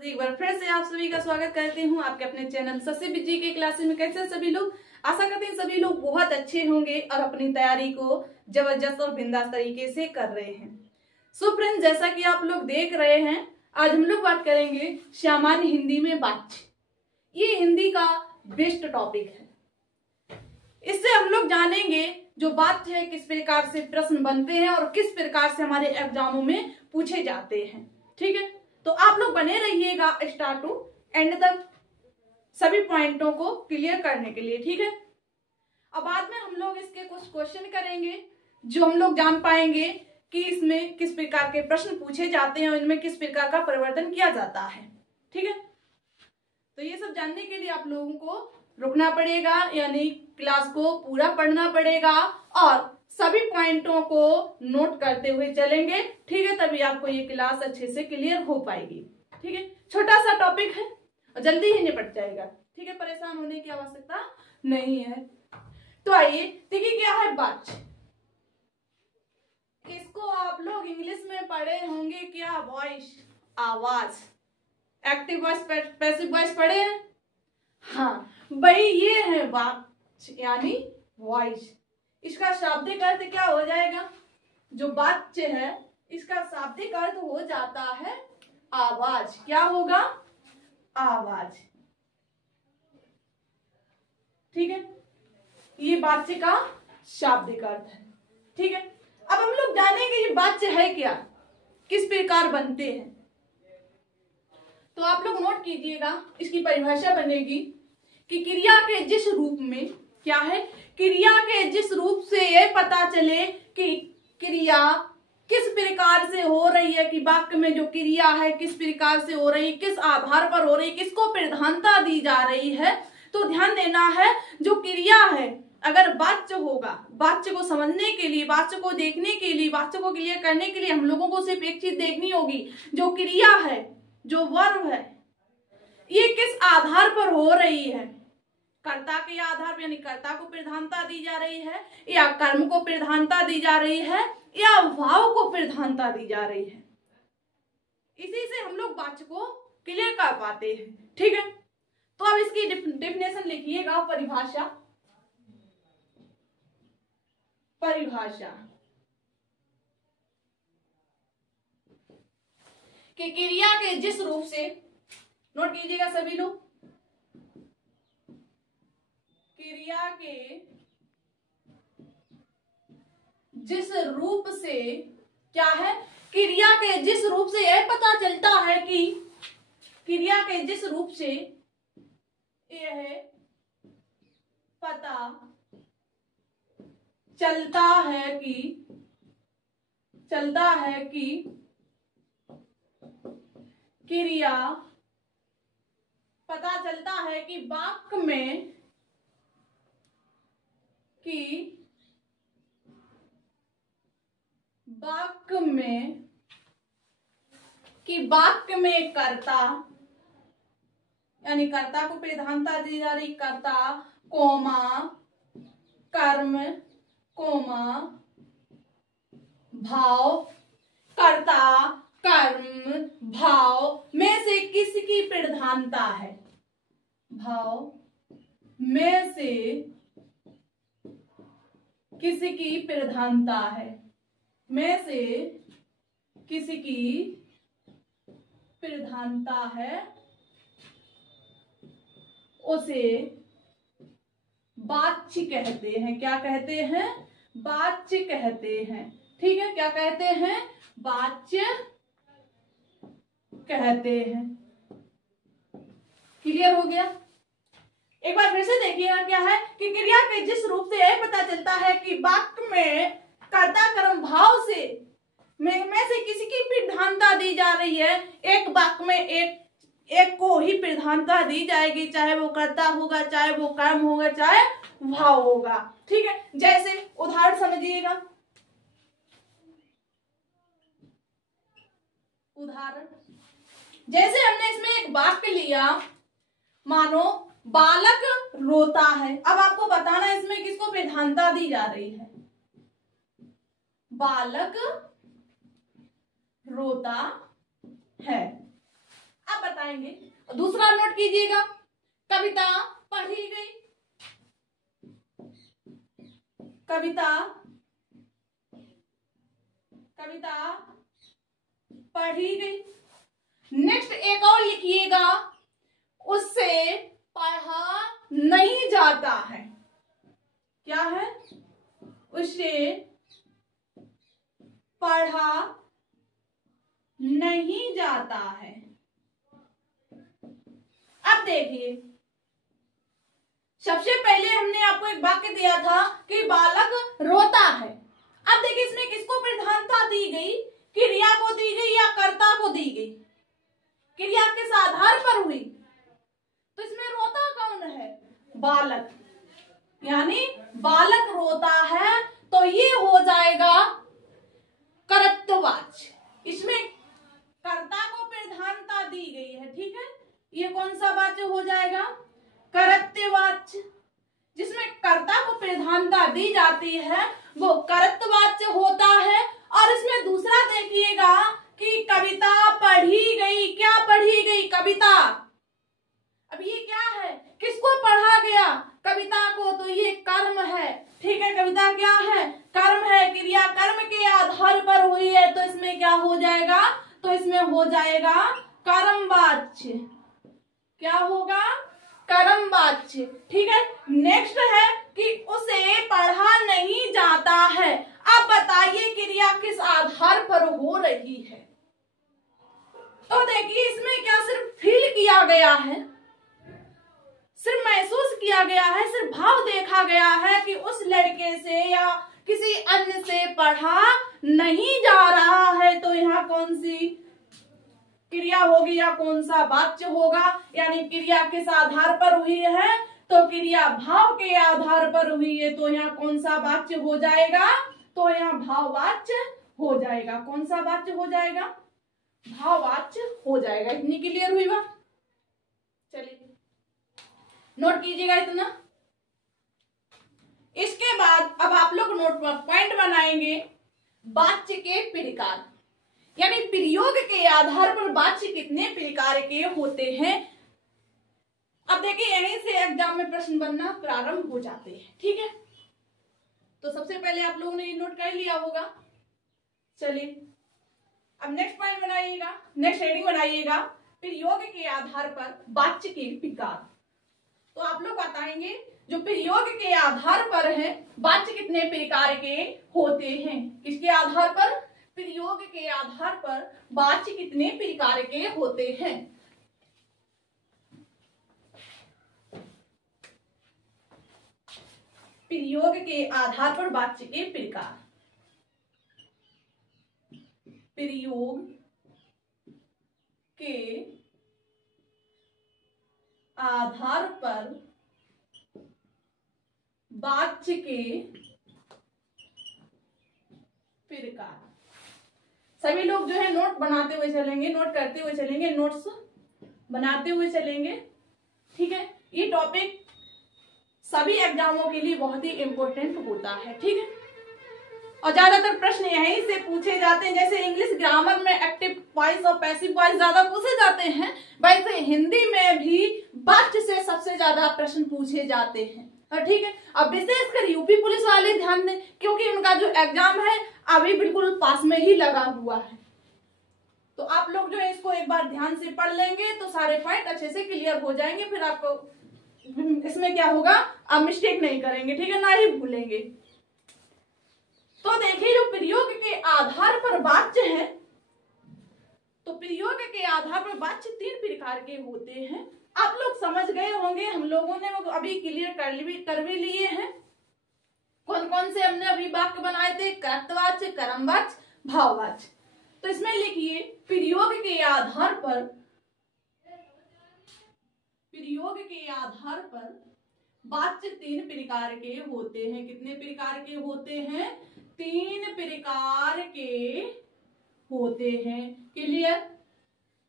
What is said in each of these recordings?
एक बार फिर से आप सभी का स्वागत करती हूँ आपके अपने चैनल शशि बिजी के क्लासेस में। कैसे सभी लोग, आशा करते हैं सभी लोग बहुत अच्छे होंगे और अपनी तैयारी को जबरदस्त और बिंदास तरीके से कर रहे हैं। सो फ्रेंड्स, जैसा कि आप लोग देख रहे हैं, आज हम लोग बात करेंगे सामान्य हिंदी में वाच्य। ये हिंदी का बेस्ट टॉपिक है। इससे हम लोग जानेंगे जो वाच्य है किस प्रकार से प्रश्न बनते हैं और किस प्रकार से हमारे एग्जामों में पूछे जाते हैं। ठीक है, तो आप लोग बने रहिएगा स्टार्ट टू एंड तक सभी पॉइंटों को क्लियर करने के लिए। ठीक है, अब बाद में हम लोग इसके कुछ क्वेश्चन करेंगे जो हम लोग जान पाएंगे कि इसमें किस प्रकार के प्रश्न पूछे जाते हैं और इनमें किस प्रकार का परिवर्तन किया जाता है। ठीक है, तो ये सब जानने के लिए आप लोगों को रुकना पड़ेगा, यानी क्लास को पूरा पढ़ना पड़ेगा और सभी पॉइंटों को नोट करते हुए चलेंगे। ठीक है, तभी आपको ये क्लास अच्छे से क्लियर हो पाएगी। ठीक है, छोटा सा टॉपिक है और जल्दी ही निपट जाएगा। ठीक है, परेशान होने की आवश्यकता नहीं है। तो आइए देखिए क्या है वाच्य। इसको आप लोग इंग्लिश में पढ़े होंगे क्या? वॉइस, आवाज। एक्टिव वॉइस, पैसिव वॉइस पढ़े हैं? हाँ भाई, ये है वाच्य यानी वॉइस। इसका शाब्दिक अर्थ क्या हो जाएगा? जो वाच्य है इसका शाब्दिक अर्थ हो जाता है आवाज। क्या होगा? आवाज। ठीक है, ये वाच्य का शाब्दिक अर्थ है। ठीक है, अब हम लोग जानेंगे ये वाच्य है क्या, किस प्रकार बनते हैं। तो आप लोग नोट कीजिएगा, इसकी परिभाषा बनेगी कि क्रिया के जिस रूप में, क्या है, क्रिया के जिस रूप से ये पता चले कि क्रिया किस प्रकार से हो रही है, कि वाक्य में जो क्रिया है किस प्रकार से हो रही, किस आधार पर हो रही, किसको प्रधानता दी जा रही है। तो ध्यान देना है, जो क्रिया है अगर वाच्य होगा, वाच्य को समझने के लिए, वाच्य को देखने के लिए, वाच्य को क्लियर करने के लिए हम लोगों को सिर्फ एक चीज देखनी होगी, जो क्रिया है, जो वर्ब है, ये किस आधार पर हो रही है। कर्ता के आधार पर, यानी कर्ता को प्रधानता दी जा रही है, या कर्म को प्रधानता दी जा रही है, या भाव को प्रधानता दी जा रही है। इसी से हम लोग वाच्य को क्लियर कर पाते हैं। ठीक है, तो अब इसकी डेफिनेशन लिखिएगा, परिभाषा। परिभाषा कि क्रिया के जिस रूप से, नोट कीजिएगा सभी लोग, क्रिया के जिस रूप से, क्या है, क्रिया के जिस रूप से यह पता चलता है कि, क्रिया के जिस रूप से यह पता चलता है कि, क्रिया, पता चलता है कि वाक्य में, वाक्य में कर्ता, यानी कर्ता को प्रधानता दी जा रही, कर्ता कोमा कर्म कोमा भाव, कर्ता कर्म भाव में से किसकी प्रधानता है, भाव में से किसकी प्रधानता है, में से किसकी प्रधानता है, उसे वाच्य कहते हैं। क्या कहते हैं? वाच्य कहते हैं। ठीक है, क्या कहते हैं? वाच्य कहते हैं। क्लियर हो गया? एक बार फिर से देखिएगा, क्या है कि क्रिया के जिस रूप से यह पता चलता है कि वाक्य में कर्ता कर्म भाव से में से किसी की प्रधानता दी जा रही है। एक वाक्य में एक को ही प्रधानता दी जाएगी, चाहे वो कर्ता होगा, चाहे वो कर्म होगा, चाहे भाव होगा। ठीक है, जैसे उदाहरण समझिएगा, उदाहरण जैसे हमने इसमें एक वाक्य लिया, मानो बालक रोता है। अब आपको बताना इसमें किसको प्रधानता दी जा रही है। बालक रोता है। अब बताएंगे। दूसरा नोट कीजिएगा, कविता पढ़ी गई, कविता पढ़ी गई। नेक्स्ट एक और लिखिएगा, उससे पढ़ा नहीं जाता है। क्या है? उससे पढ़ा नहीं जाता है। अब देखिए, सबसे पहले हमने आपको एक वाक्य दिया था कि बालक रोता है। अब देखिए इसमें किसको प्रधानता दी गई, क्रिया को दी गई या कर्ता को दी गई? क्रिया किस आधार पर हुई? तो इसमें रोता कौन है? बालक, यानी बालक रोता है, तो ये हो जाएगा कर्तृवाच्य। इसमें कर्ता को प्रधानता दी गई है, ठीक है। ये कौन सा वाच्य हो जाएगा? कर्तृवाच्य। जिसमें कर्ता को प्रधानता दी जाती है वो कर्तृवाच्य होता है। और इसमें दूसरा देखिएगा कि कविता पढ़ी गई। क्या पढ़ी गई? कविता। अब ये क्या है? किसको पढ़ा गया? कविता को। तो ये कर्म है, ठीक है। कविता क्या है? कर्म है। क्रिया कर्म के आधार पर हुई है, तो इसमें क्या हो जाएगा? तो इसमें हो जाएगा कर्मवाच्य। क्या होगा? कर्मवाच्य, ठीक है। नेक्स्ट है कि उसे पढ़ा नहीं जाता है। अब बताइए क्रिया किस आधार पर हो रही है? तो देखिए इसमें क्या सिर्फ फील किया गया है, सिर्फ महसूस किया गया है, सिर्फ भाव देखा गया है कि उस लड़के से या किसी अन्य से पढ़ा नहीं जा रहा है। तो यहाँ कौन सी क्रिया होगी या कौन सा वाच्य होगा? यानी क्रिया किस आधार पर हुई है? तो क्रिया भाव के आधार पर हुई है, तो यहाँ कौन सा वाच्य हो जाएगा? तो यहाँ भाववाच्य हो जाएगा। कौन सा वाच्य हो जाएगा? भाववाच्य हो जाएगा। इतनी क्लियर हुई बात? चलिए नोट कीजिएगा इतना। इसके बाद अब आप लोग नोट पॉइंट बनाएंगे वाच्य के प्रकार, यानी प्रयोग के आधार पर वाच्य कितने प्रकार के होते हैं। अब देखिए यहीं से एग्जाम में प्रश्न बनना प्रारंभ हो जाते हैं, ठीक है। तो सबसे पहले आप लोगों ने ये नोट कर लिया होगा। चलिए अब नेक्स्ट पॉइंट बनाइएगा, नेक्स्ट हेडिंग बनाइएगा, प्रयोग के आधार पर वाच्य के प्रकार। तो आप लोग बताएंगे जो प्रयोग के आधार पर है वाच्य कितने प्रकार के होते हैं। किसके आधार पर? प्रयोग के आधार पर वाच्य कितने प्रकार के होते हैं। प्रयोग के आधार पर वाच्य के प्रकार। प्रयोग के आधार पर वाच्य के प्रकार। सभी लोग जो है नोट बनाते हुए चलेंगे, नोट करते हुए चलेंगे, नोट्स बनाते हुए चलेंगे, ठीक है। ये टॉपिक सभी एग्जामों के लिए बहुत ही इंपॉर्टेंट होता है, ठीक है। और ज्यादातर प्रश्न यहीं से पूछे जाते हैं। जैसे इंग्लिश ग्रामर में एक्टिव वॉइस और पैसिव वॉइस ज्यादा पूछे जाते हैं, वैसे हिंदी में भी वाच्य से सबसे ज्यादा प्रश्न पूछे जाते हैं, ठीक है। अब विशेषकर यूपी पुलिस वाले ध्यान दें, क्योंकि उनका जो एग्जाम है अभी बिल्कुल पास में ही लगा हुआ है। तो आप लोग जो है इसको एक बार ध्यान से पढ़ लेंगे तो सारे पॉइंट अच्छे से क्लियर हो जाएंगे। फिर आपको इसमें क्या होगा, आप मिस्टेक नहीं करेंगे, ठीक है, ना ही भूलेंगे। तो देखिए जो प्रयोग के आधार पर वाच्य है, तो प्रयोग के आधार पर वाच्य 3 प्रकार के होते हैं। आप लोग समझ गए होंगे, हम लोगों ने वो अभी क्लियर कर भी लिए हैं। कौन कौन से हमने अभी वाक्य बनाए थे? कर्तवाच्य, कर्मवाच्य, भाववाच्य। तो इसमें लिखिए प्रयोग के आधार पर, प्रयोग के आधार पर वाच्य 3 प्रकार के होते हैं। कितने प्रकार के होते हैं? 3 प्रकार के होते हैं। क्लियर?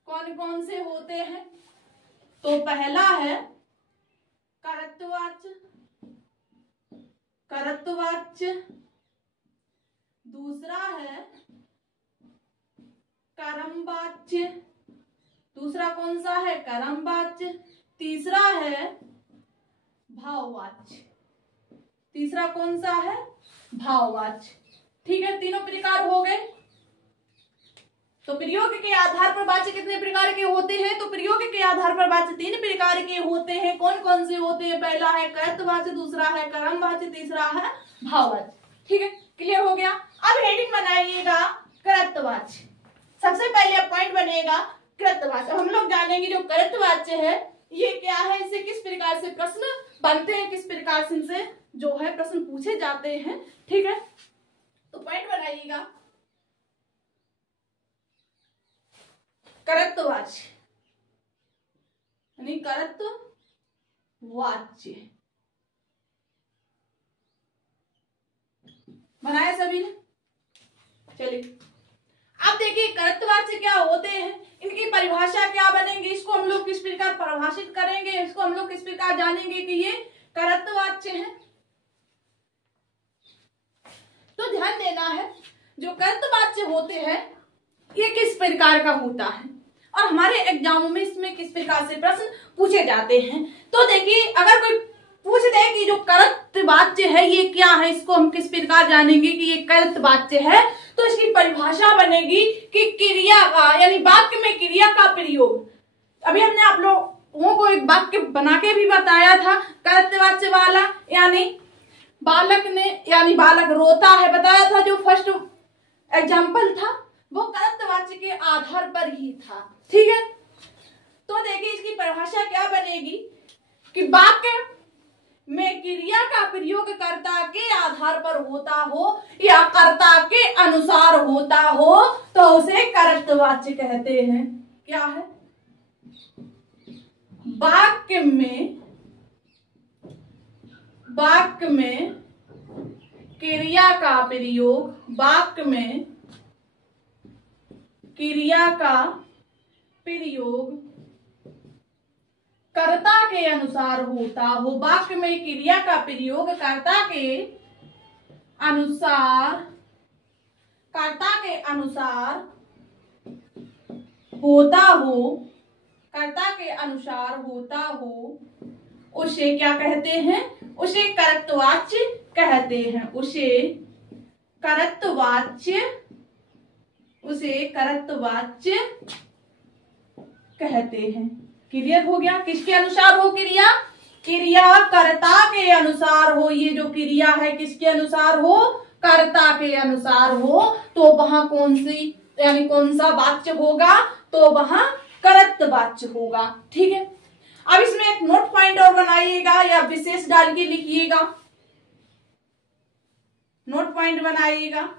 कौन कौन से होते हैं? तो पहला है कर्तवाच्य, कर्तवाच्य। दूसरा है कर्मवाच्य। दूसरा कौन कौन सा है? कर्मवाच्य। तीसरा है भाववाच्य। तीसरा कौन सा है? भाववाच्य। ठीक है, तीनों प्रकार हो गए। तो प्रयोग के आधार पर वाच्य कितने प्रकार के होते हैं? तो प्रयोग के आधार पर वाच्य 3 प्रकार के होते हैं। कौन कौन से होते हैं? पहला है कर्तवाच्य, दूसरा है कर्मवाच्य, तीसरा है भाववाच्य। ठीक है, क्लियर हो गया। अब हेडिंग बनाइएगा कर्तवाच्य। सबसे पहले पॉइंट बनेगा कर्तवाच्य। हम लोग जानेंगे जो कर्तवाच्य है ये क्या है, इससे किस प्रकार से प्रश्न बनते हैं, किस प्रकार से इनसे जो है प्रश्न पूछे जाते हैं। ठीक है, तो पॉइंट बनाइएगा कर्तवाच्य यानी कर्तवाच्य। बनाया सभी ने? चलिए अब देखिए कर्तवाच्य क्या होते हैं, इनकी परिभाषा क्या बनेंगी, इसको हम लोग किस प्रकार परिभाषित करेंगे, इसको हम लोग किस प्रकार जानेंगे कि ये कर्तवाच्य है। तो ध्यान देना है जो कर्तवाच्य होते हैं ये किस प्रकार का होता है और हमारे एग्जामों में इसमें किस प्रकार से प्रश्न पूछे जाते हैं। तो देखिए अगर कोई पूछ दे कि जो कर्तवाच्य है ये क्या है, इसको हम किस प्रकार जानेंगे कि ये कर्तवाच्य है, तो इसकी परिभाषा बनेगी कि क्रिया का यानी वाक्य में क्रिया का प्रयोग। अभी हमने आप लोगों को एक वाक्य बना के भी बताया था कर्तवाच्य वाला, यानी बालक ने यानी बालक रोता है बताया था, जो फर्स्ट एग्जाम्पल था वो कर्तवाच्य के आधार पर ही था। ठीक है, तो देखिए इसकी परिभाषा क्या बनेगी कि वाक्य में क्रिया का प्रयोग कर्ता के आधार पर होता हो या कर्ता के अनुसार होता हो तो उसे कर्तवाच्य कहते हैं। क्या है? वाक्य में क्रिया का प्रयोग, वाक्य में क्रिया का प्रयोग कर्ता के अनुसार होता हो, वाक्य में क्रिया का प्रयोग कर्ता के अनुसार होता हो, उसे क्या कहते हैं? उसे कर्तवाच्य कहते हैं। उसे कर्तवाच्य कहते हैं। क्लियर हो गया? किसके अनुसार हो क्रिया? क्रिया कर्ता के अनुसार हो। ये जो क्रिया है किसके अनुसार हो? कर्ता के अनुसार हो। तो वहां कौन सा वाच्य होगा? तो वहां कर्तवाच्य होगा। ठीक है, अब इसमें एक नोट पॉइंट और बनाइएगा या विशेष डाल के लिखिएगा। नोट पॉइंट बनाइएगा।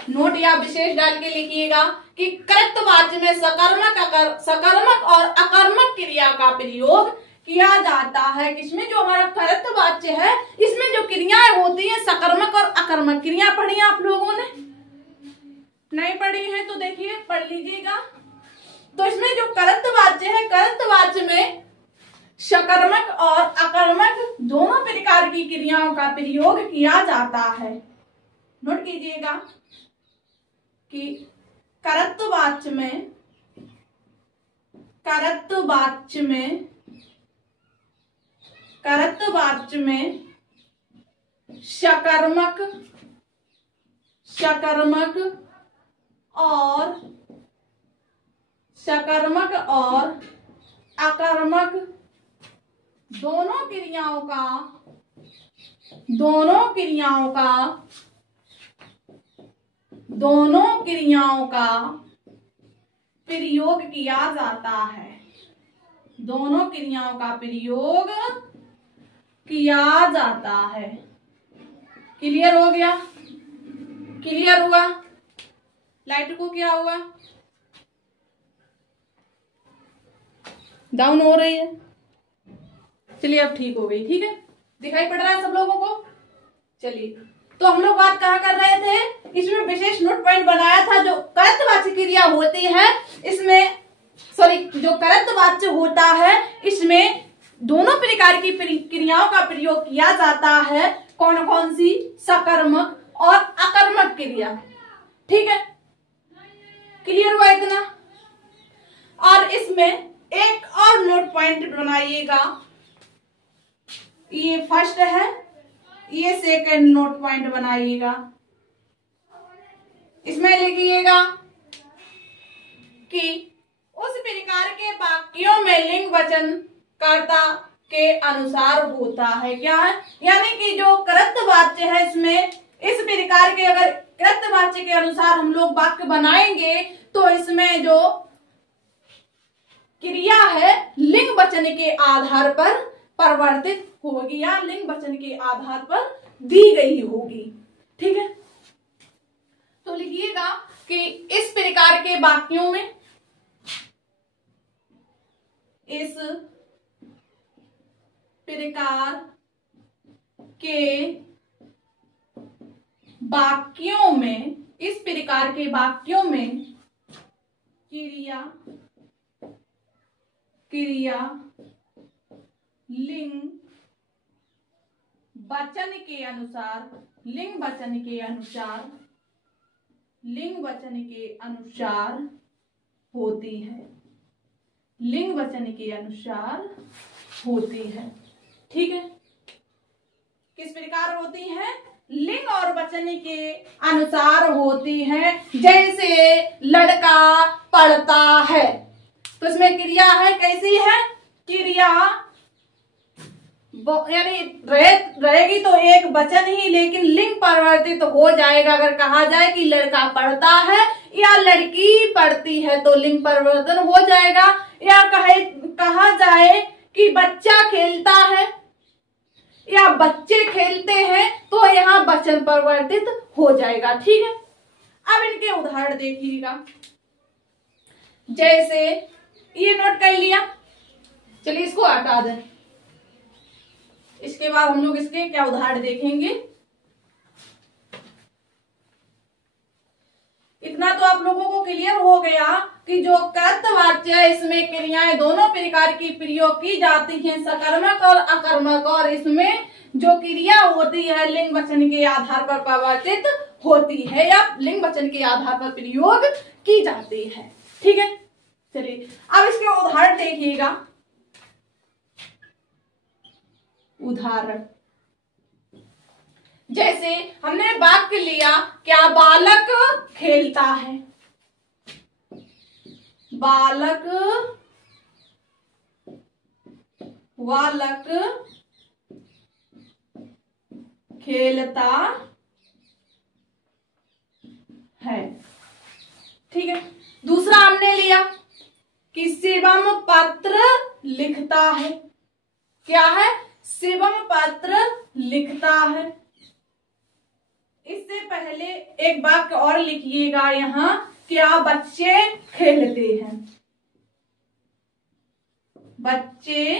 नोट या विशेष डाल के लिखिएगा कि कर्तवाच्य में सकर्मक और अकर्मक क्रिया का प्रयोग किया जाता है। किसमें? जो हमारा कर्तवाच्य है इसमें जो क्रियाएं होती है सकर्मक और अकर्मक। क्रिया पढ़ी आप लोगों ने? नहीं पढ़ी है तो देखिए पढ़ लीजिएगा। तो इसमें जो कर्तवाच्य है, कर्तवाच्य में सकर्मक और अकर्मक दोनों प्रकार की क्रियाओं का प्रयोग किया जाता है। नोट कीजिएगा कि कर्तवाच्य में सकर्मक और अकर्मक दोनों क्रियाओं का प्रयोग किया जाता है। दोनों क्रियाओं का प्रयोग किया जाता है। क्लियर हो गया? क्लियर हुआ? लाइट को क्या हुआ? डाउन हो रही है। चलिए अब ठीक हो गई। ठीक है, दिखाई पड़ रहा है सब लोगों को? चलिए, तो हम लोग बात कहाँ कर रहे थे? इसमें विशेष नोट पॉइंट बनाया था जो कर्तवाच्य क्रिया होती है इसमें जो कर्तवाच्य होता है इसमें दोनों प्रकार की क्रियाओं का प्रयोग किया जाता है। कौन कौन सी? सकर्मक और अकर्मक क्रिया। ठीक है, क्लियर हुआ इतना। और इसमें एक और नोट पॉइंट बनाइएगा, ये फर्स्ट है, ये सेकंड नोट पॉइंट बनाइएगा। इसमें लिखिएगा कि उस प्रकार के वाक्यों में लिंग वचन कर्ता के अनुसार होता है। क्या है? यानी कि जो कृतवाच्य है इसमें, इस प्रकार के अगर कृतवाच्य के अनुसार हम लोग वाक्य बनाएंगे तो इसमें जो क्रिया है लिंग वचन के आधार पर परिवर्तित होगी या लिंग वचन के आधार पर दी गई होगी। ठीक है, तो लिखिएगा कि इस प्रकार के वाक्यों में, इस प्रकार के वाक्यों में, इस प्रकार के वाक्यों में क्रिया लिंग वचन के अनुसार, लिंग वचन के अनुसार, लिंग वचन के अनुसार होती है, लिंग वचन के अनुसार होती है। ठीक है, किस प्रकार होती है? लिंग और वचन के अनुसार होती है। जैसे लड़का पढ़ता है, तो इसमें क्रिया है, कैसी है क्रिया, यानी रहेगी तो एक वचन ही, लेकिन लिंग परिवर्तित तो हो जाएगा। अगर कहा जाए कि लड़का पढ़ता है या लड़की पढ़ती है तो लिंग परिवर्तन हो जाएगा। या कहा जाए कि बच्चा खेलता है या बच्चे खेलते हैं तो यहाँ वचन परिवर्तित हो जाएगा। ठीक है, अब इनके उदाहरण देखिएगा। जैसे ये नोट कर लिया, चलिए इसको हटा दें। इसके बाद हम लोग इसके क्या उदाहरण देखेंगे। इतना तो आप लोगों को क्लियर हो गया कि जो कर्तवाच्य है इसमें क्रियाएं दोनों प्रकार की प्रयोग की जाती हैं, सकर्मक और अकर्मक, और इसमें जो क्रिया होती है लिंग वचन के आधार पर परिवर्तित होती है या लिंग वचन के आधार पर प्रयोग की जाती है। ठीक है, चलिए अब इसके उदाहरण देखिएगा। उदाहरण जैसे हमने वाक्य लिया, क्या बालक खेलता है, बालक खेलता है। ठीक है, दूसरा हमने लिया कि शिवम पत्र लिखता है, क्या है, शिवम पत्र लिखता है। इससे पहले एक वाक्य और लिखिएगा यहाँ, क्या बच्चे खेलते हैं, बच्चे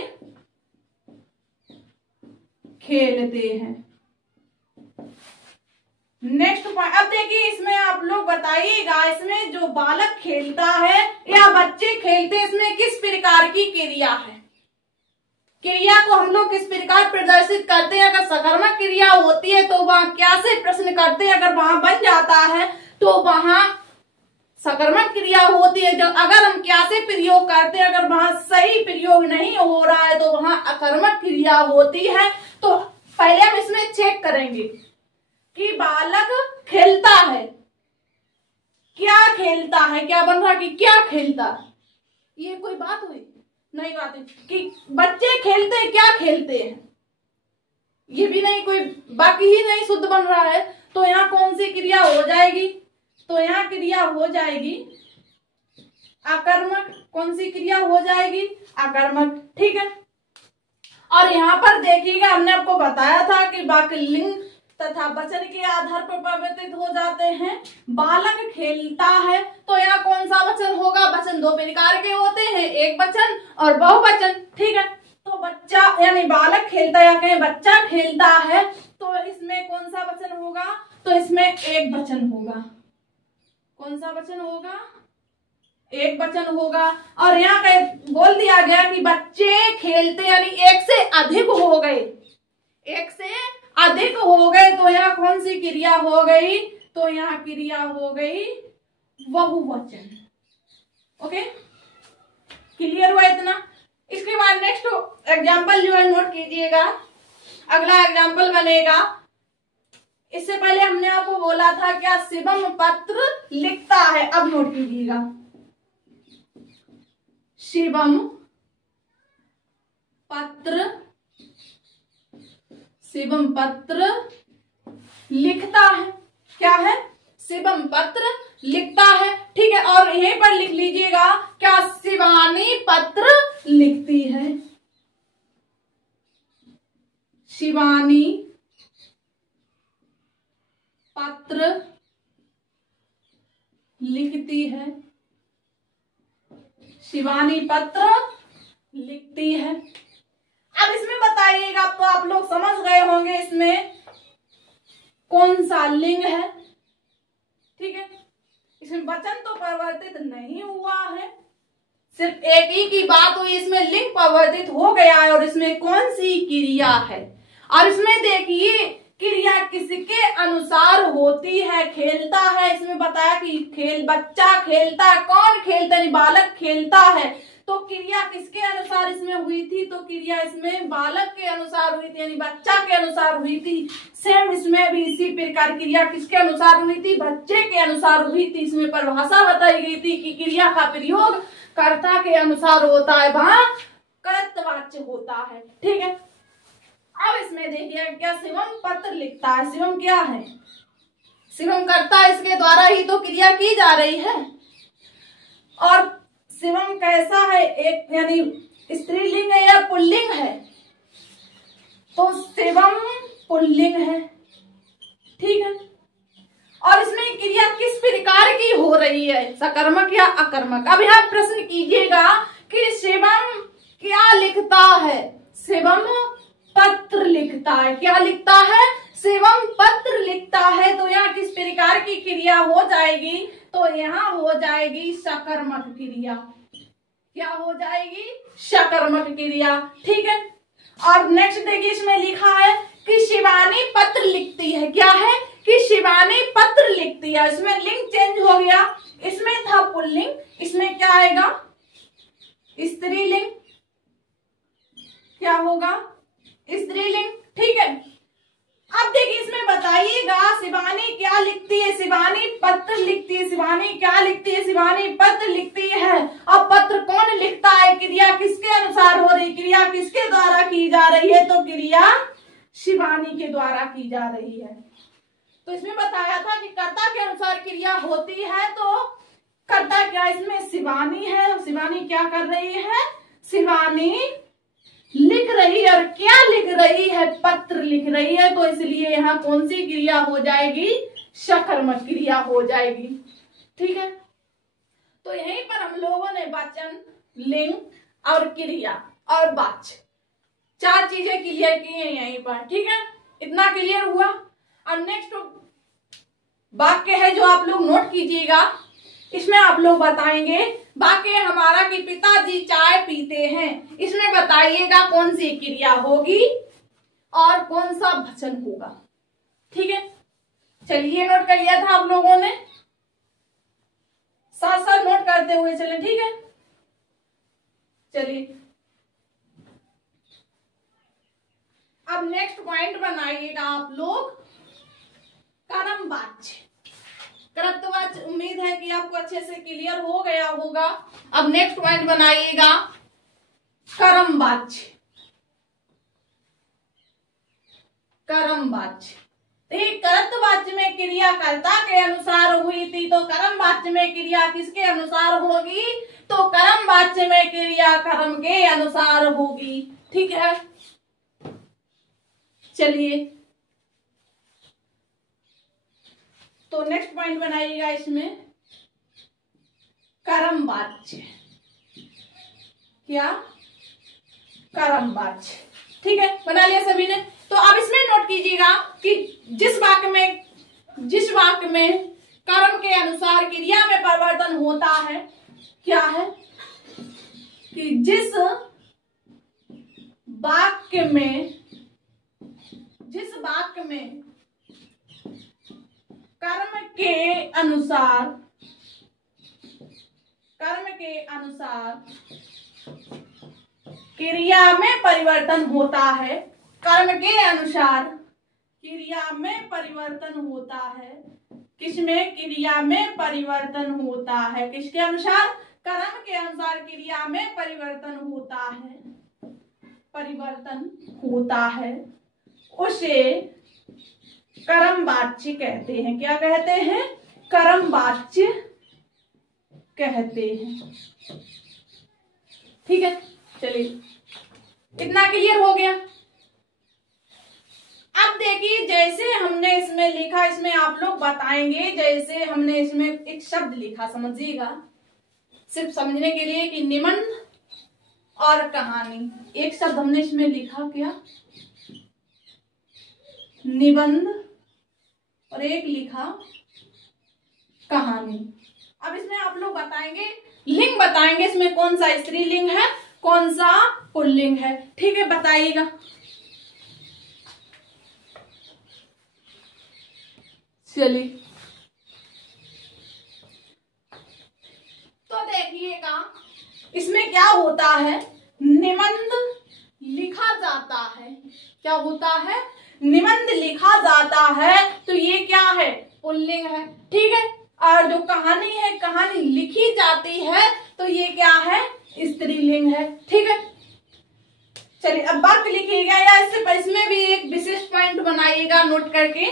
खेलते हैं। नेक्स्ट पॉइंट, अब देखिए इसमें आप लोग बताइएगा, इसमें जो बालक खेलता है या बच्चे खेलते हैं इसमें किस प्रकार की क्रिया है। क्रिया को हम लोग किस प्रकार प्रदर्शित करते हैं। अगर सकर्मक क्रिया होती है तो वहां क्या से प्रश्न करते हैं, अगर वहां बन जाता है तो वहां सकर्मक क्रिया होती है। जो अगर हम क्या से प्रयोग करते हैं, अगर वहां सही प्रयोग नहीं हो रहा है तो वहां अकर्मक क्रिया होती है। तो पहले हम इसमें चेक करेंगे कि बालक खेलता है, क्या खेलता है, क्या बन रहा कि क्या खेलता है, ये कोई बात हुई नहीं, बात है कि बच्चे खेलते हैं, क्या खेलते हैं, ये भी नहीं, कोई बाकी ही नहीं शुद्ध बन रहा है। तो यहाँ कौन सी क्रिया हो जाएगी, तो यहाँ क्रिया हो जाएगी अकर्मक। कौन सी क्रिया हो जाएगी, अकर्मक। ठीक है, और यहाँ पर देखिएगा हमने आपको बताया था कि वाक्य लिंग तथा वचन के आधार पर परिवर्तित हो जाते हैं। बालक खेलता है तो यहाँ कौन सा वचन होगा, वचन दो प्रकार के होते हैं, एक वचन और बहुवचन। ठीक है, तो बच्चा यानी बालक खेलता है या कहें बच्चा खेलता है तो इसमें कौन सा वचन होगा, तो इसमें एक वचन होगा। कौन सा वचन होगा, एक वचन होगा। और यहाँ बोल दिया गया कि बच्चे खेलते यानी एक से अधिक हो गए, एक से अधिक हो गए तो यहाँ कौन सी क्रिया हो गई, तो यहाँ क्रिया हो गई बहुवचन। ओके, क्लियर हुआ इतना। इसके बाद नेक्स्ट एग्जाम्पल जो है नोट कीजिएगा। अगला एग्जाम्पल बनेगा, इससे पहले हमने आपको बोला था क्या, शिवम पत्र लिखता है। अब नोट कीजिएगा, शिवम पत्र लिखता है। क्या है, शिवम पत्र लिखता है। ठीक है, और यहीं पर लिख लीजिएगा क्या, शिवानी पत्र लिखती है। शिवानी पत्र लिखती है। शिवानी पत्र लिखती है। अब इसमें बताइएगा, तो आप लोग समझ गए होंगे इसमें कौन सा लिंग है। ठीक है, इसमें वचन तो परिवर्तित नहीं हुआ है, सिर्फ एक ही की बात हुई, इसमें लिंग परिवर्तित हो गया है। और इसमें कौन सी क्रिया है, और इसमें देखिए क्रिया किसके अनुसार होती है, खेलता है। इसमें बताया कि बच्चा खेलता है। कौन खेलता है, बालक खेलता है। तो क्रिया किसके अनुसार इसमें हुई थी, तो क्रिया इसमें बालक के अनुसार हुई थी, यानी बच्चा के अनुसार हुई थी। सेम इसमें भी इसी प्रकार क्रिया किसके अनुसार हुई थी, बच्चे के अनुसार हुई थी। इसमें परिभाषा बताई गई थी कि क्रिया का प्रयोग कर्ता के अनुसार होता है, वहां कर्तवाच्य होता है। ठीक है, अब इसमें देखिए क्या, शिवम पत्र लिखता है। शिवम क्या है, शिवम कर्ता, इसके द्वारा ही तो क्रिया की जा रही है। और शिवम कैसा है, एक यानी स्त्रीलिंग है या पुल्लिंग है, तो शिवम पुल्लिंग है। ठीक है, और इसमें क्रिया किस प्रकार की हो रही है, सकर्मक या अकर्मक। अब यहाँ प्रश्न कीजिएगा कि शिवम क्या लिखता है, शिवम पत्र लिखता है। क्या लिखता है, शिवम पत्र लिखता है। तो यहाँ किस प्रकार की क्रिया हो जाएगी, तो यहाँ हो जाएगी सकर्मक क्रिया। क्या हो जाएगी, सकर्मक क्रिया। ठीक है, और नेक्स्ट देखिए इसमें लिखा है कि शिवानी पत्र लिखती है। क्या है, कि शिवानी पत्र लिखती है। इसमें लिंग चेंज हो गया, इसमें था पुल्लिंग, इसमें क्या आएगा, स्त्रीलिंग। क्या होगा, स्त्रीलिंग। ठीक है, अब देखिए इसमें बताइएगा शिवानी क्या लिखती है, शिवानी पत्र लिखती है। शिवानी क्या लिखती है, शिवानी पत्र लिखती है। अब पत्र कौन लिखता है, क्रिया किसके अनुसार हो रही, क्रिया किसके द्वारा की जा रही है, तो क्रिया शिवानी के द्वारा की जा रही है। तो इसमें बताया था कि कर्ता के अनुसार क्रिया होती है, तो कर्ता क्या इसमें शिवानी है। शिवानी क्या कर रही है, शिवानी लिख रही है। और क्या लिख रही है, पत्र लिख रही है। तो इसलिए यहाँ कौन सी क्रिया हो जाएगी, सकर्मक क्रिया हो जाएगी। ठीक है, तो यहीं पर हम लोगों ने वचन, लिंग और क्रिया और वाच्य चार चीजें क्लियर की हैं यहीं पर। ठीक है, इतना क्लियर हुआ। और नेक्स्ट वाक्य है जो आप लोग नोट कीजिएगा, इसमें आप लोग बताएंगे वाक्य हमारा कि पिताजी चाय पीते हैं। इसमें बताइएगा कौन सी क्रिया होगी और कौन सा वचन होगा। ठीक है, चलिए नोट कर लिया था आप लोगों ने, साथ साथ नोट करते हुए चलें। ठीक है, चलिए अब नेक्स्ट पॉइंट बनाइएगा आप लोग, कर्मवाच्य। कर्तवाच्य उम्मीद है कि आपको अच्छे से क्लियर हो गया होगा। अब नेक्स्ट पॉइंट बनाइएगा कर्मवाच्य। कर्मवाच्य, कर्तवाच्य में क्रिया कर्ता के अनुसार हुई थी, तो कर्मवाच्य में क्रिया किसके अनुसार होगी, तो कर्मवाच्य में क्रिया कर्म के अनुसार होगी। ठीक है, चलिए तो नेक्स्ट पॉइंट बनाइएगा इसमें कर्मवाच्य। क्या, कर्मवाच्य। ठीक है, बना लिया सभी ने। तो अब इसमें नोट कीजिएगा कि जिस वाक्य में कर्म के अनुसार क्रिया में परिवर्तन होता है, क्या है कि जिस वाक्य में कर्म के अनुसार क्रिया में परिवर्तन होता है। कर्म के अनुसार क्रिया में परिवर्तन होता है। किसमें? क्रिया में परिवर्तन होता है। किसके अनुसार? कर्म के अनुसार क्रिया में परिवर्तन होता है। उसे कर्मवाच्य कहते हैं। क्या कहते हैं? कर्मवाच्य कहते हैं। ठीक है, चलिए इतना क्लियर हो गया। अब देखिए, जैसे हमने इसमें लिखा, इसमें आप लोग बताएंगे, जैसे हमने इसमें एक शब्द लिखा, समझिएगा, सिर्फ समझने के लिए कि निबंध और कहानी। एक शब्द हमने इसमें लिखा, क्या? निबंध, और एक लिखा कहानी। अब इसमें आप लोग बताएंगे, लिंग बताएंगे, इसमें कौन सा स्त्रीलिंग है, कौन सा पुल्लिंग है। ठीक है, बताइएगा। चलिए, तो देखिएगा, इसमें क्या होता है? निबंध लिखा जाता है। क्या होता है? निबंध लिखा जाता है, तो ये क्या है? पुल्लिंग है। ठीक है, और जो कहानी है, कहानी लिखी जाती है, तो ये क्या है? स्त्रीलिंग है। ठीक है, चलिए अब वाक्य लिखिएगा, या इसमें भी एक विशेष पॉइंट बनाइएगा नोट करके।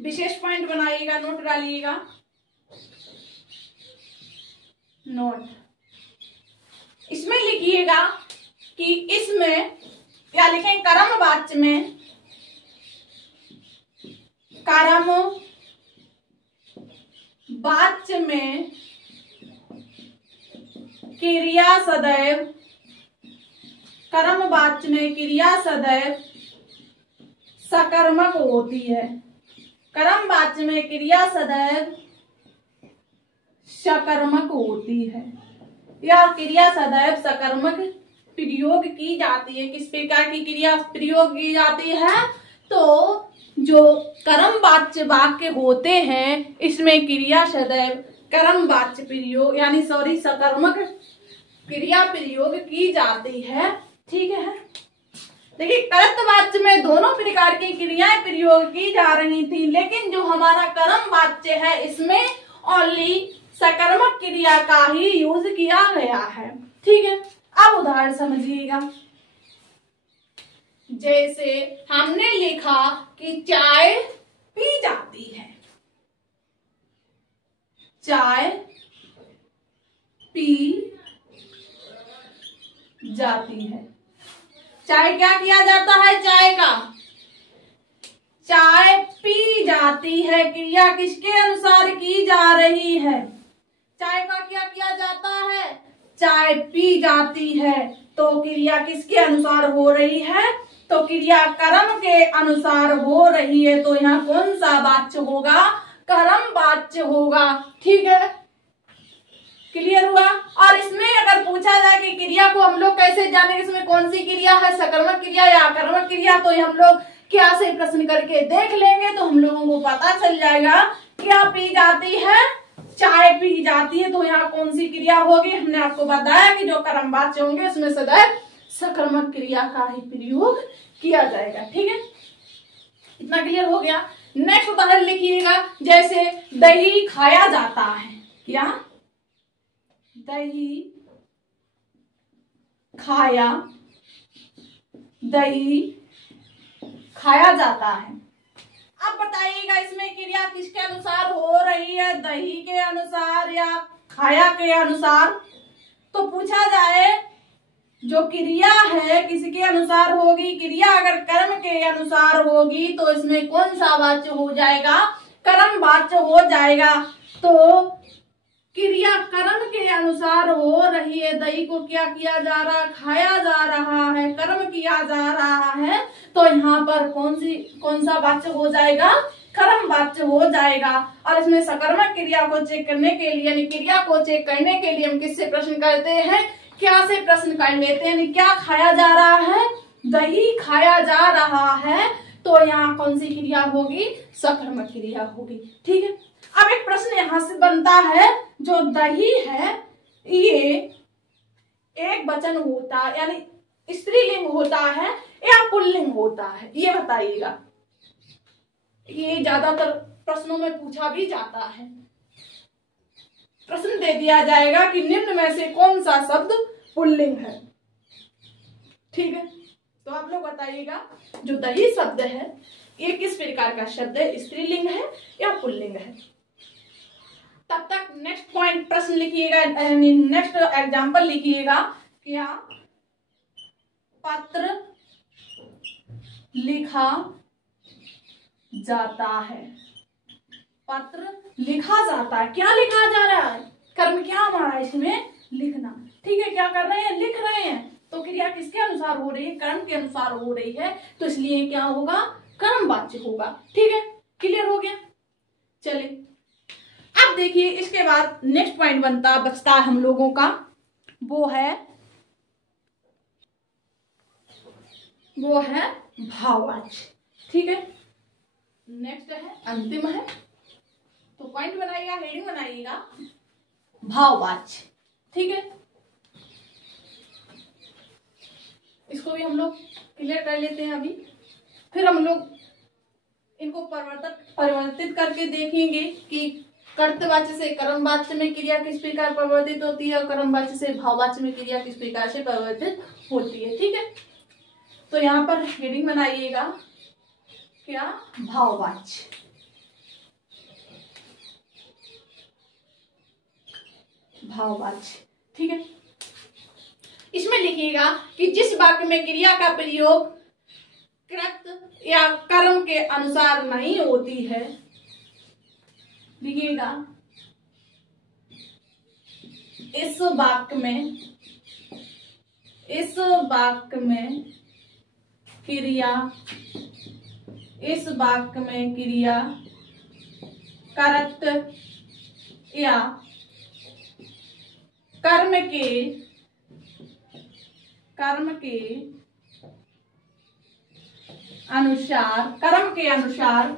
विशेष पॉइंट बनाइएगा, नोट डालिएगा, नोट। इसमें लिखिएगा कि इसमें क्या लिखें? कर्मवाच्य में, कर्मवाच्य में क्रिया सदैव, कर्मवाच्य में क्रिया सदैव सकर्मक होती है। कर्मवाच्य में क्रिया सदैव सकर्मक होती है, या क्रिया सदैव सकर्मक प्रयोग की जाती है। किस प्रकार की क्रिया प्रयोग की जाती है? तो जो कर्मवाच्य वाक्य होते हैं, इसमें क्रिया सदैव कर्मवाच्य प्रयोग, यानी सकर्मक क्रिया प्रयोग की जाती है। ठीक है, देखिए, कर्तवाच्य में दोनों प्रकार की क्रियाएं प्रयोग की जा रही थी, लेकिन जो हमारा कर्मवाच्य है, इसमें ओनली सकर्मक क्रिया का ही यूज किया गया है। ठीक है, अब उदाहरण समझिएगा। जैसे हमने लिखा कि चाय पी जाती है। चाय पी जाती है। चाय क्या किया जाता है? चाय का, चाय पी जाती है। क्रिया किसके अनुसार की जा रही है? चाय का क्या किया जाता है? चाय पी जाती है। तो क्रिया किसके अनुसार हो रही है? तो क्रिया कर्म के अनुसार हो रही है। तो यहाँ कौन सा वाच्य होगा? कर्मवाच्य होगा। ठीक है, क्लियर हुआ। और इसमें अगर पूछा जाए कि क्रिया को हम लोग कैसे जाने, इसमें कौन सी क्रिया है, सकर्मक क्रिया या अकर्मक क्रिया, तो हम लोग क्या से प्रश्न करके देख लेंगे, तो हम लोगों को पता चल जाएगा। क्या पी जाती है? चाय पी जाती है। तो यहाँ कौन सी क्रिया होगी? हमने आपको बताया कि जो कर्मवाच्य होंगे उसमें सदैव सकर्मक क्रिया का ही प्रयोग किया जाएगा। ठीक है, इतना क्लियर हो गया। नेक्स्ट उदाहरण लिखिएगा। जैसे दही खाया जाता है। क्या? दही खाया जाता है। अब बताइएगा, इसमें क्रिया किसके अनुसार हो रही है? दही के अनुसार या खाया के अनुसार? तो पूछा जाए, जो क्रिया है किसके अनुसार होगी? क्रिया अगर कर्म के अनुसार होगी, तो इसमें कौन सा वाच्य हो जाएगा? कर्मवाच्य हो जाएगा। तो क्रिया कर्म के अनुसार हो रही है। दही को क्या किया जा रहा है? खाया जा रहा है, कर्म किया जा रहा है। तो यहाँ पर कौन सा वाच्य हो जाएगा? कर्मवाच्य हो जाएगा। और इसमें सकर्मक क्रिया को चेक करने के लिए, यानी क्रिया को चेक करने के लिए हम किससे प्रश्न करते हैं? क्या से प्रश्न कर लेते हैं। यानी क्या खाया जा रहा है? दही खाया जा रहा है। तो यहाँ कौन सी क्रिया होगी? सकर्मक क्रिया होगी। ठीक है, अब एक प्रश्न यहां से बनता है, जो दही है ये एक वचन होता है यानी स्त्रीलिंग होता है या पुल्लिंग होता है, ये बताइएगा। ये ज्यादातर प्रश्नों में पूछा भी जाता है। प्रश्न दे दिया जाएगा कि निम्न में से कौन सा शब्द पुल्लिंग है। ठीक है, तो आप लोग बताइएगा जो दही शब्द है ये किस प्रकार का शब्द है, स्त्रीलिंग है या पुल्लिंग है। तब तक नेक्स्ट पॉइंट प्रश्न लिखिएगा, नेक्स्ट एग्जांपल लिखिएगा। क्या पत्र लिखा जाता है? पत्र लिखा जाता है, क्या लिखा जा रहा है? कर्म क्या हमारा इसमें? लिखना। ठीक है, क्या कर रहे हैं? लिख रहे हैं। तो क्रिया किसके अनुसार हो रही है? कर्म के अनुसार हो रही है, तो इसलिए क्या होगा? कर्मवाच्य होगा। ठीक है, क्लियर हो गया। चलिए अब देखिए, इसके बाद नेक्स्ट पॉइंट बचता है हम लोगों का, वो है भाववाच्य। ठीक है, नेक्स्ट है, अंतिम है, तो पॉइंट बनाइएगा, हेडिंग बनाइएगा, भाववाच्य। ठीक है, इसको भी हम लोग क्लियर कर लेते हैं अभी, फिर हम लोग इनको परिवर्तित करके देखेंगे कि कर्तवाच्य से कर्मवाच्य में क्रिया किस प्रकार परिवर्तित होती है और कर्मवाच्य से भाववाच्य में क्रिया किस प्रकार से परिवर्तित होती है। ठीक है, तो यहाँ पर हेडिंग बनाइएगा, क्या? भाववाच्य। भाववाच्य। ठीक है, इसमें लिखिएगा कि जिस वाक्य में क्रिया का प्रयोग कृत या कर्म के अनुसार नहीं होती है, लिखिएगा इस वाक्य में क्रिया करत या कर्म के अनुसार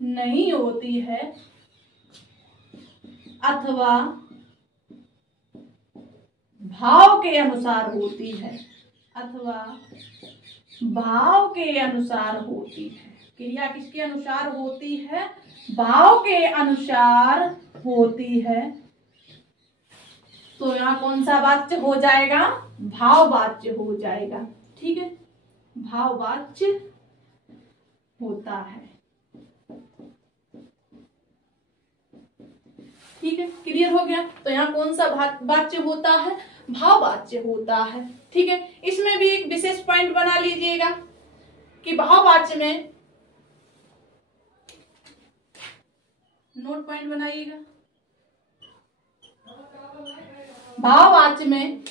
नहीं होती है अथवा भाव के अनुसार होती है, क्रिया किसके अनुसार होती है? भाव के अनुसार होती है, तो यहाँ कौन सा वाच्य हो जाएगा? भाववाच्य हो जाएगा। ठीक है, भाववाच्य होता है। ठीक है, क्लियर हो गया। तो यहाँ कौन सा वाच्य होता है? भाववाच्य होता है। ठीक है, इसमें भी एक विशेष पॉइंट बना लीजिएगा कि भाववाच्य में, नोट पॉइंट बनाइएगा, भाववाच्य में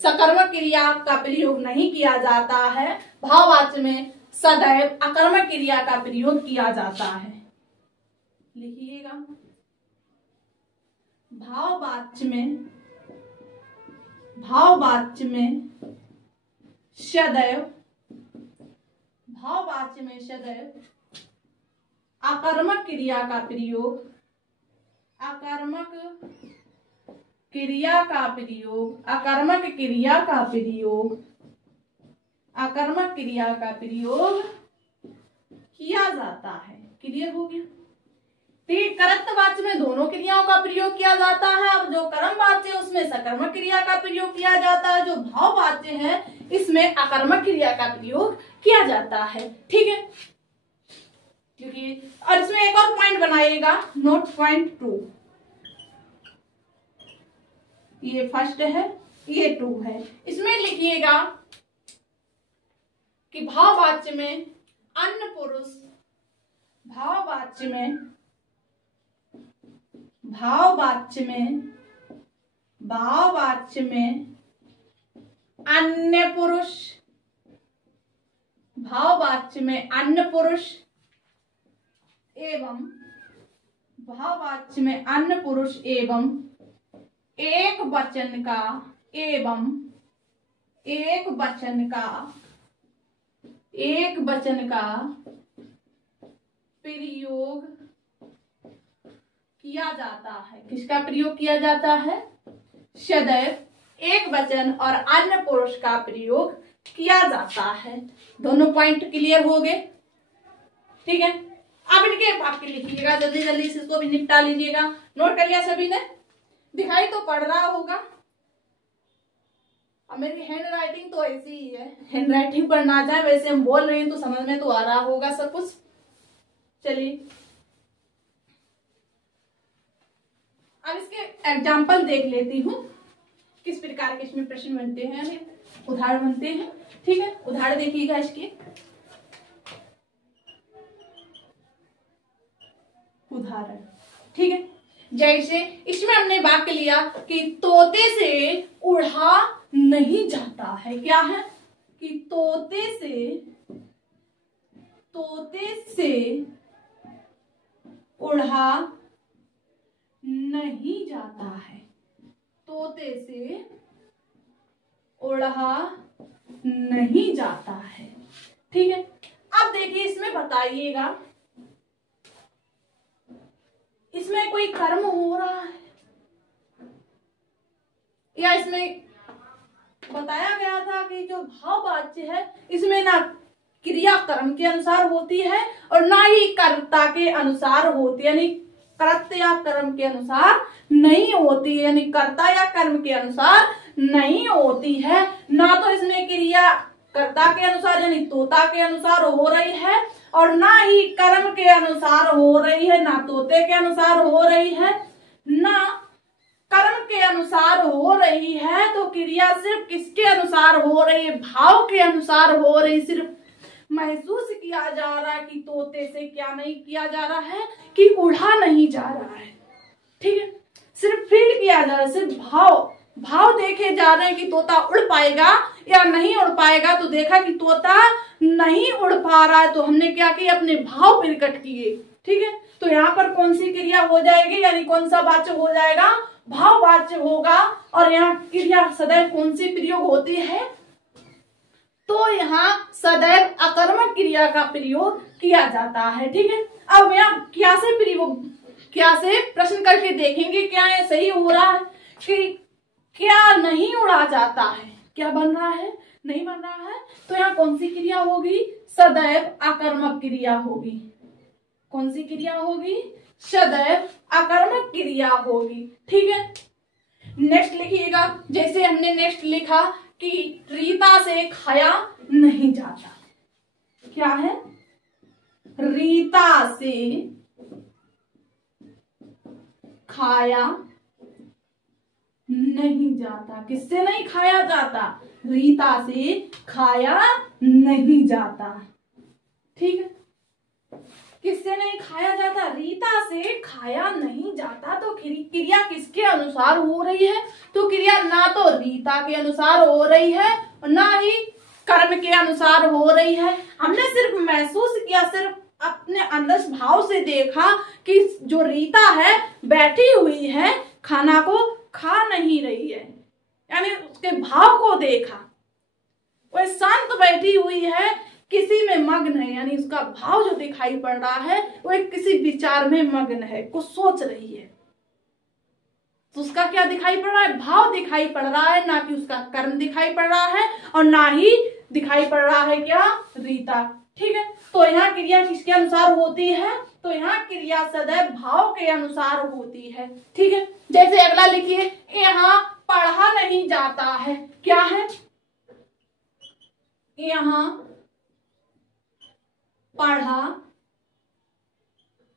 सकर्मक क्रिया का प्रयोग नहीं किया जाता है, भाववाच्य में सदैव अकर्मक क्रिया का प्रयोग किया जाता है। लिखिएगा, भाववाच्य में सदैव अकर्मक क्रिया का प्रयोग किया जाता है। क्लियर हो गया। कर्तवाच्य में दोनों क्रियाओं का प्रयोग किया जाता है, और जो कर्मवाच्य है उसमें सकर्मक क्रिया का प्रयोग किया जाता है, जो भाववाच्य है इसमें अकर्मक क्रिया का प्रयोग किया जाता है। ठीक है, क्योंकि और इसमें एक और पॉइंट बनाइएगा, नोट पॉइंट 2, ये फर्स्ट है, ये 2 है। इसमें लिखिएगा कि भाववाच्य में अन्य पुरुष, भाववाच्य में अन्य पुरुष, भाववाच्य में अन्य पुरुष एवं एक वचन का एक वचन का प्रयोग किया जाता है। किसका प्रयोग किया जाता है? सदैव एक वचन और अन्य पुरुष का प्रयोग किया जाता है। दोनों पॉइंट क्लियर हो गए? ठीक है, अब इनके वाक्य लिखिएगा, जल्दी जल्दी से इसको भी निपटा लीजिएगा। नोट कर लिया सभी ने? दिखाई तो पड़ रहा होगा। अब मेरी हैंड राइटिंग तो ऐसी ही है, हैंड राइटिंग पर ना जाए, वैसे हम बोल रहे हैं तो समझ में तो आ रहा होगा सब कुछ। चलिए अब इसके एग्जाम्पल देख लेती हूँ, किस प्रकार के इसमें प्रश्न बनते हैं, उदाहरण बनते हैं। ठीक है, उदाहरण देखिएगा इसके। उदाहरण, ठीक है, जैसे इसमें हमने वाक्य लिया कि तोते से उड़ा नहीं जाता है। क्या है? कि तोते से उड़ा नहीं जाता है। तोते से उड़ा नहीं जाता है। ठीक है, अब देखिए इसमें बताइएगा, इसमें कोई कर्म हो रहा है या इसमें बताया गया था कि जो भाववाच्य है इसमें ना क्रिया कर्म के अनुसार होती है और ना ही कर्ता के अनुसार होती है, यानी कर्ता या कर्म के अनुसार नहीं होती है, यानी कर्ता या कर्म के अनुसार नहीं होती है। ना तो इसमें क्रिया कर्ता के अनुसार यानी तोता के अनुसार हो रही है और ना ही कर्म के अनुसार हो रही है, ना तोते के अनुसार हो रही है, ना कर्म के अनुसार हो रही है। तो क्रिया सिर्फ किसके अनुसार हो रही है? भाव के अनुसार हो रही। सिर्फ महसूस किया जा रहा है कि तोते से क्या नहीं किया जा रहा है कि उड़ा नहीं जा रहा है। ठीक है, सिर्फ फील किया जा रहा है, सिर्फ भाव देखे जा रहे हैं कि तोता उड़ पाएगा या नहीं उड़ पाएगा। तो देखा कि तोता नहीं उड़ पा रहा है तो हमने क्या किया? अपने भाव प्रकट किए। ठीक है, तो यहाँ पर कौन सी क्रिया हो जाएगी, यानी कौन सा वाच्य हो जाएगा? भाववाच्य होगा। और यहाँ क्रिया सदैव कौन सी प्रयोग होती है? तो यहाँ सदैव अकर्मक क्रिया का प्रयोग किया जाता है। ठीक है, अब यहाँ क्या से प्रश्न करके देखेंगे क्या ये सही हो रहा है कि क्या नहीं उड़ा जाता है, क्या बन रहा है, नहीं बन रहा है। तो यहाँ कौन सी क्रिया होगी? सदैव अकर्मक क्रिया होगी। कौन सी क्रिया होगी? सदैव अकर्मक क्रिया होगी। ठीक है, नेक्स्ट लिखिएगा। जैसे हमने नेक्स्ट लिखा कि रीता से खाया नहीं जाता। क्या है? रीता से खाया नहीं जाता। किससे नहीं खाया जाता? रीता से खाया नहीं जाता। ठीक है, किससे नहीं खाया जाता? रीता से खाया नहीं जाता। तो क्रिया किसके अनुसार हो रही है? तो क्रिया ना तो रीता के अनुसार हो रही है और ना ही कर्म के अनुसार हो रही है। हमने सिर्फ महसूस किया, सिर्फ अपने अंदर भाव से देखा कि जो रीता है बैठी हुई है, खाना को खा नहीं रही है, यानी उसके भाव को देखा। वह शांत बैठी हुई है, किसी में मग्न है, यानी उसका भाव जो दिखाई पड़ रहा है वो एक किसी विचार में मग्न है, कुछ सोच रही है। तो उसका क्या दिखाई पड़ रहा है? भाव दिखाई पड़ रहा है, ना कि उसका कर्म दिखाई पड़ रहा है और ना ही दिखाई पड़ रहा है क्या? रीता। ठीक है, तो यहाँ क्रिया किसके अनुसार होती है? तो यहाँ क्रिया सदैव भाव के अनुसार होती है। ठीक है, जैसे अगला लिखिए, यहाँ पढ़ा नहीं जाता है। क्या है? यहाँ पढ़ा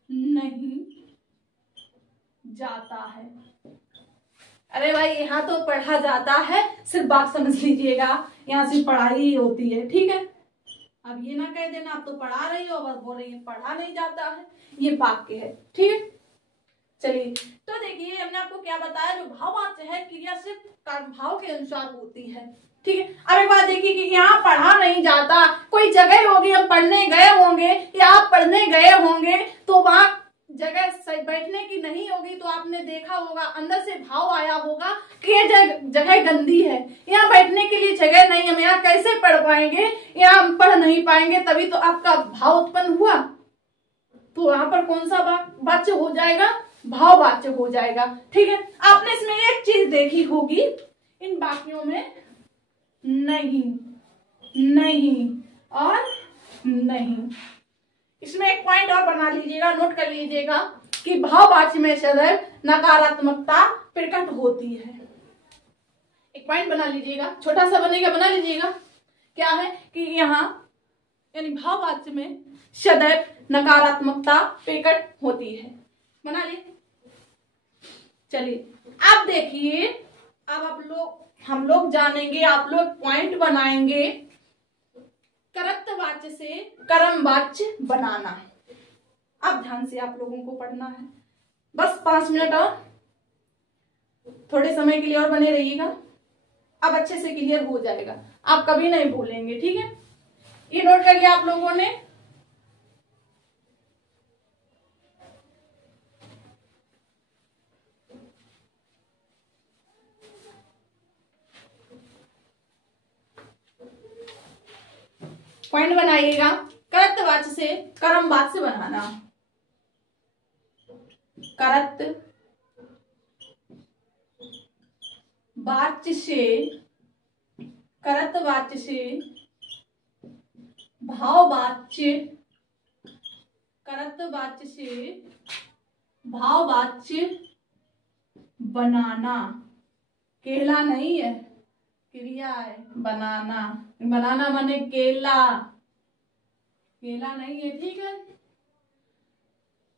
नहीं जाता है। अरे भाई, यहाँ तो पढ़ा जाता है, सिर्फ बात समझ लीजिएगा, यहाँ सिर्फ पढ़ाई ही होती है। ठीक है, अब ये ना कह देना आप तो पढ़ा रही हो, बस बोल रही है पढ़ा नहीं जाता है, ये वाक्य है। ठीक है, चलिए तो देखिए हमने आपको क्या बताया, जो भाववाच्य है क्रिया सिर्फ कर्म भाव के अनुसार होती है। ठीक है, अब एक बात देखिए कि यहाँ पढ़ा नहीं जाता, कोई जगह होगी, हम पढ़ने गए होंगे या आप पढ़ने गए होंगे, तो वहां जगह सही बैठने की नहीं होगी तो आपने देखा होगा, अंदर से भाव आया होगा कि ये जगह गंदी है, यहाँ बैठने के लिए जगह नहीं है, हम यहाँ कैसे पढ़ पाएंगे, यहाँ हम पढ़ नहीं पाएंगे, तभी तो आपका भाव उत्पन्न हुआ। तो यहाँ पर कौन सा वाच्य हो जाएगा, भाववाच्य हो जाएगा। ठीक है, आपने इसमें एक चीज देखी होगी इन वाक्यों में, नहीं, नहीं और नहीं। इसमें एक पॉइंट और बना लीजिएगा, नोट कर लीजिएगा कि भाववाच्य में सदैव नकारात्मकता प्रकट होती है। एक पॉइंट बना लीजिएगा, छोटा सा बनेगा, बना लीजिएगा। क्या है कि यहाँ यानी भाववाच्य में सदैव नकारात्मकता प्रकट होती है। बना लिए। चलिए अब देखिए, अब हम लोग जानेंगे, आप लोग पॉइंट बनाएंगे कर्तवाच्य से कर्मवाच्य बनाना। अब ध्यान से आप लोगों को पढ़ना है, बस 5 मिनट और थोड़े समय के लिए और बने रहिएगा। अब अच्छे से क्लियर हो जाएगा, आप कभी नहीं भूलेंगे। ठीक है, ये नोट कर लिया आप लोगों ने। पॉइंट बनाइएगा, कर्तवाच्य से कर्मवाच्य बनाना। कर्तवाच्य से भाववाच्य, कर्तवाच्य से भाववाच्य बनाना। केला नहीं है, क्रिया है, बनाना। बनाना माने केला, केला नहीं है। ठीक है,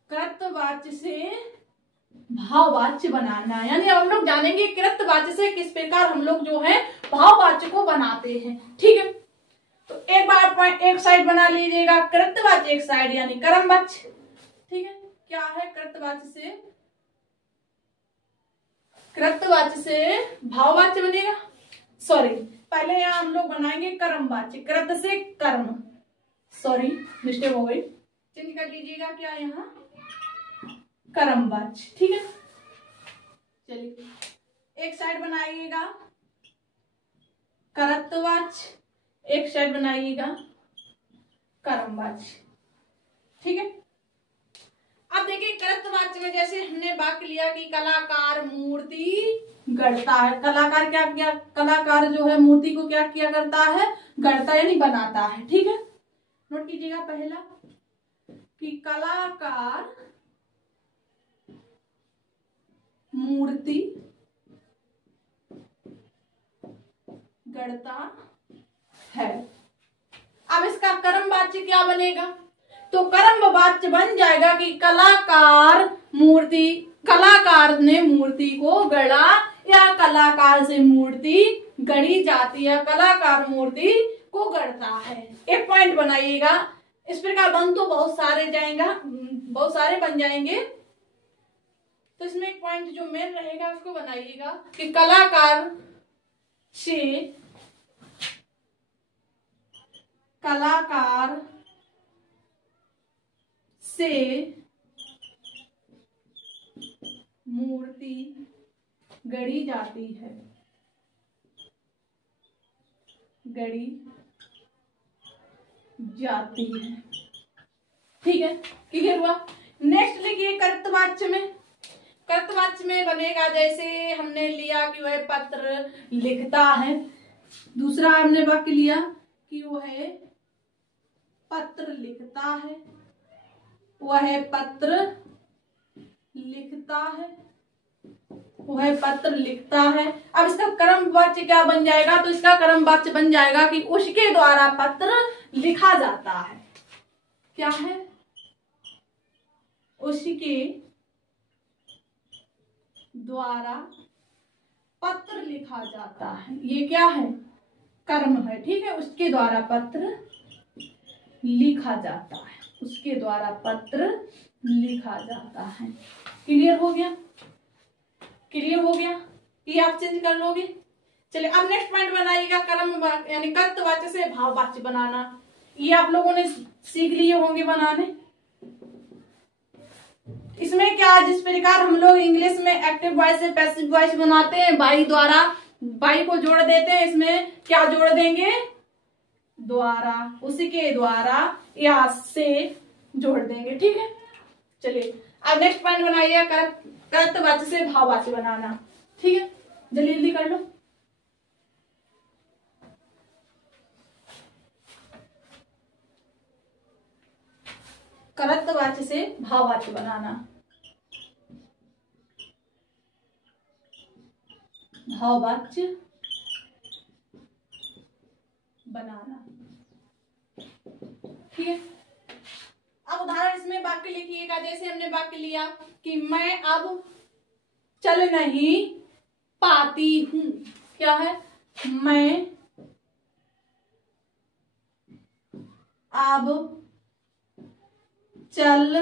कृतवाच्य से भाववाच्य बनाना, यानी हम लोग जानेंगे कृतवाच्य से किस प्रकार हम लोग जो है भाववाच्य को बनाते हैं। ठीक है, तो एक बार एक साइड बना लीजिएगा कृतवाच्य, एक साइड यानी कर्मवाच्य। ठीक है, क्या है कृतवाच्य से भाववाच्य बनेगा। सॉरी, पहले यहाँ हम लोग बनाएंगे कर्मवाच्य, कृत से कर्म। सॉरी, मिस्टेक हो गई, चेंज कर लीजिएगा। क्या यहाँ कर्मवाच्य। ठीक है, चलिए एक साइड बनाइएगा कर्तवाच्य, एक साइड बनाइएगा कर्मवाच्य। ठीक है, अब देखिए कृतवाच्य में जैसे हमने वाक्य लिया कि कलाकार मूर्ति गढ़ता है। कलाकार जो है मूर्ति को क्या किया करता है, गढ़ता यानी बनाता है। ठीक है, नोट कीजिएगा पहला कि कलाकार मूर्ति गढ़ता है। अब इसका कर्मवाच्य क्या बनेगा, तो कर्मवाच्य बन जाएगा कि कलाकार ने मूर्ति को गढ़ा, या कलाकार से मूर्ति गढ़ी जाती है, कलाकार मूर्ति को गढ़ता है। एक पॉइंट बनाइएगा, इस प्रकार बन तो बहुत सारे बन जाएंगे, तो इसमें एक पॉइंट जो मेन रहेगा उसको बनाइएगा कि कलाकार से मूर्ति गढ़ी जाती है, ठीक है, क्लियर हुआ। नेक्स्ट लिखिए कर्तवाच्य में बनेगा, जैसे हमने लिया कि वह पत्र लिखता है। दूसरा हमने वाक्य लिया कि वह पत्र लिखता है, अब इसका कर्मवाच्य क्या बन जाएगा, तो इसका कर्मवाच्य बन जाएगा कि उसके द्वारा पत्र लिखा जाता है। क्या है, उसके द्वारा पत्र लिखा जाता है, ये क्या है, कर्म है। ठीक है, उसके द्वारा पत्र लिखा जाता है, उसके द्वारा पत्र लिखा जाता है। क्लियर हो गया, ये आप चेंज कर लोगे। चलिए अब नेक्स्ट पॉइंट बनाइएगा कर्म यानी कर्तवाच्य से भाववाच्य बनाना। ये आप लोगों ने सीख लिए होंगे बनाने। इसमें क्या, जिस प्रकार हम लोग इंग्लिश में एक्टिव वॉइस से पैसिव वॉइस बनाते हैं, बाई द्वारा, बाई को जोड़ देते हैं, इसमें क्या जोड़ देंगे, द्वारा, उसी के द्वारा या से जोड़ देंगे। ठीक है, चलिए अब नेक्स्ट पॉइंट बनाइए, कर्तवाच्य से भाववाच्य बनाना। ठीक है, जल्दी जल्दी कर लो। कर्तवाच्य से भाववाच्य बनाना, भाववाच्य बनाना। ठीक है, अब उदाहरण इसमें वाक्य लिखिएगा। जैसे हमने वाक्य लिया कि मैं अब चल नहीं पाती हूं। क्या है, मैं अब चल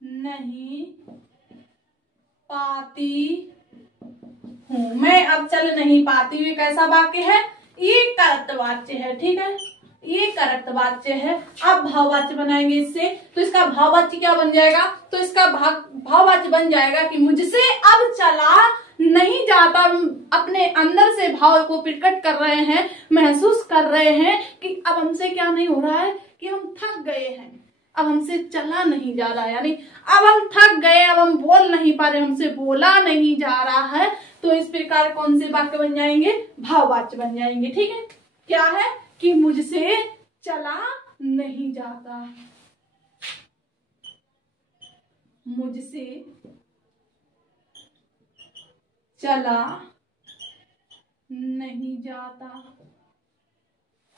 नहीं पाती हूं। मैं अब चल नहीं पाती हूं, कैसा वाक्य है, ये कर्तवाच्य है। ठीक है, ये कर्तवाच्य है। अब भाववाच्य बनाएंगे इससे, तो इसका भाववाच्य क्या बन जाएगा, तो इसका भाववाच्य बन जाएगा कि मुझसे अब चला नहीं जाता। अपने अंदर से भाव को प्रकट कर रहे हैं, महसूस कर रहे हैं कि अब हमसे क्या नहीं हो रहा है, कि हम थक गए हैं, अब हमसे चला नहीं जा रहा है, यानी अब हम थक गए, अब हम बोल नहीं पा रहे, हमसे बोला नहीं जा रहा है। तो इस प्रकार कौन से वाक्य बन जाएंगे, भाववाच्य बन जाएंगे। ठीक है, क्या है कि मुझसे चला नहीं जाता, मुझसे चला नहीं जाता।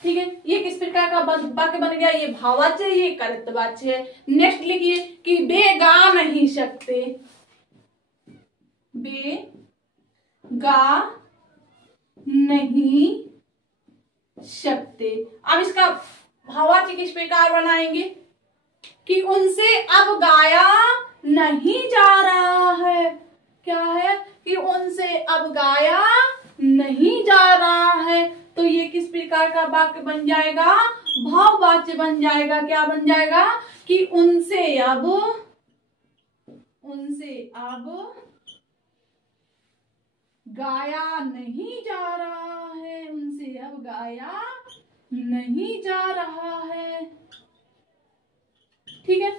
ठीक है, ये किस प्रकार का वाक्य बन गया, ये भाववाच्य, ये कर्तवाच्य है। नेक्स्ट लिखिए कि वे गा नहीं सकते, वे गा नहीं सकते। अब इसका भाववाच्य किस प्रकार बनाएंगे कि उनसे अब गाया नहीं जा रहा है। क्या है कि उनसे अब गाया नहीं जा रहा है। तो ये किस प्रकार का वाक्य बन जाएगा, भाववाच्य बन जाएगा। क्या बन जाएगा कि उनसे अब गाया नहीं जा रहा है, उनसे अब गाया नहीं जा रहा है। ठीक है,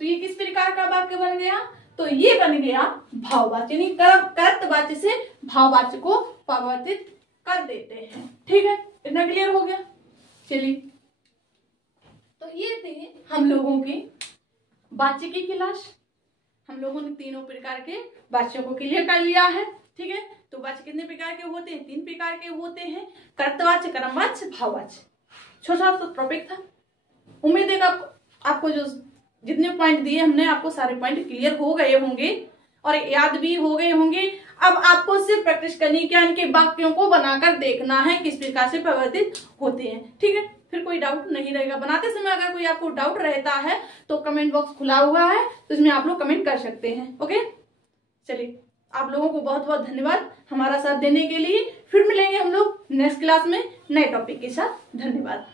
तो ये किस प्रकार का वाक्य बन गया, तो ये बन गया भाववाच्य, यानी कर्तवाच्य से भाववाच्य को परिवर्तित कर देते हैं। ठीक है, इतना क्लियर हो गया। चलिए, तो ये थे हम लोगों की वाच्य की क्लास। हम लोगों ने तीनों प्रकार के वाच्यों को क्लियर कर लिया है। ठीक है, तो वाच्य कितने प्रकार के होते हैं, 3 प्रकार के होते हैं, कर्तवाच्य, कर्मवाच्य, भाववाच्य। छोटा सा टॉपिक था, उम्मीद है आपको जो जितने पॉइंट दिए हमने, आपको सारे पॉइंट क्लियर हो गए होंगे और याद भी हो गए होंगे। अब आपको सिर्फ प्रैक्टिस करनी है, इनके वाक्यों को बनाकर देखना है किस प्रकार से परिवर्तित होते हैं। ठीक है, फिर कोई डाउट नहीं रहेगा। बनाते समय अगर कोई आपको डाउट रहता है तो कमेंट बॉक्स खुला हुआ है, तो इसमें आप लोग कमेंट कर सकते हैं। ओके, चलिए, आप लोगों को बहुत बहुत धन्यवाद हमारा साथ देने के लिए। फिर मिलेंगे हम लोग नेक्स्ट क्लास में नए टॉपिक के साथ। धन्यवाद।